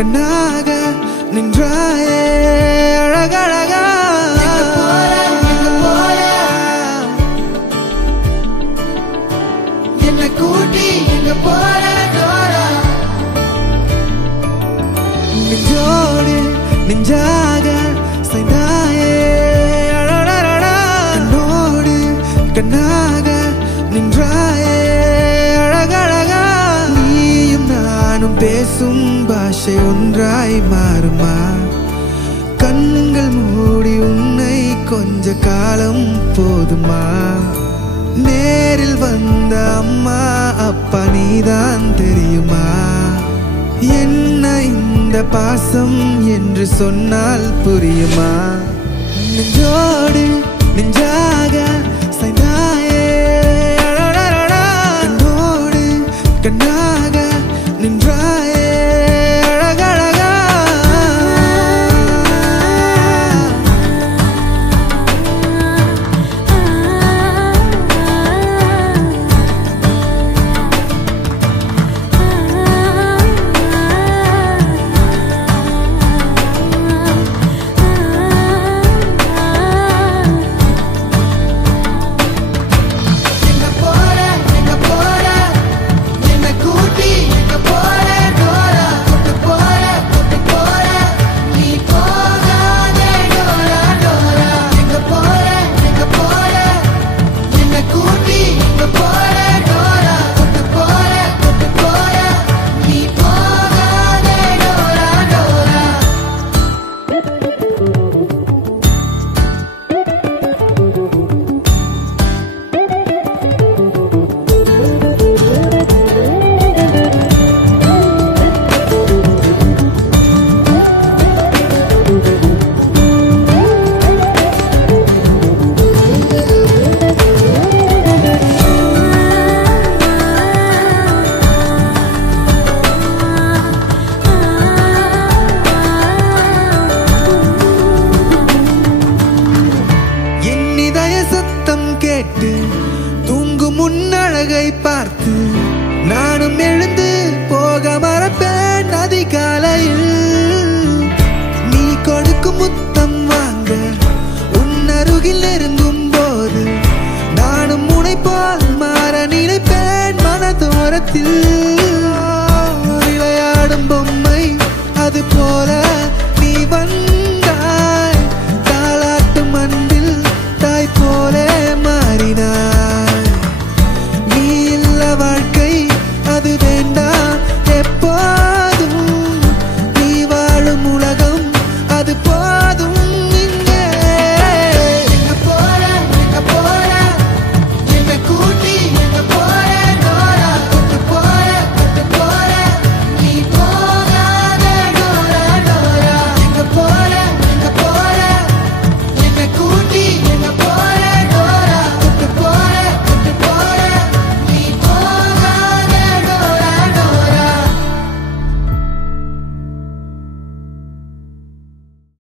கண்ணாக நின்றாயே அழகழகா என்ன கூட்டி எங்க போற நெஞ்சோடு நெஞ்சாக செய்தாயே கண்ணோடு கண்ணாக நின்றாயே அழகழகா நீயும் நானும் பேசும் பாஷை ஒன்றாய் மாறுமா கண்கள் மூடி உன்னை கொஞ்ச காலம் போதுமா நேரில் வந்த அம்மா அப்பா நீதான் தெரியுமா என்ன இந்த பாசம் என்று சொன்னால் புரியுமா நெஞ்சோடு நெஞ்சாக செய்தாயே கண்ணோடு கண்ணாக நின்றாயே அழகழகா தூங்கும் முன்னழகை பார்த்து நானும் எழுந்து போக மறப்பேன் அதிகாலையில் நீ கொடுக்கும் முத்தம் வாங்க உன் அருகில் நெருங்கும் போது நானும் முனை போல் மாற நினைப்பேன் மனதோரத்தில் விளையாடும் பொம்மை அது போல நீ வந்து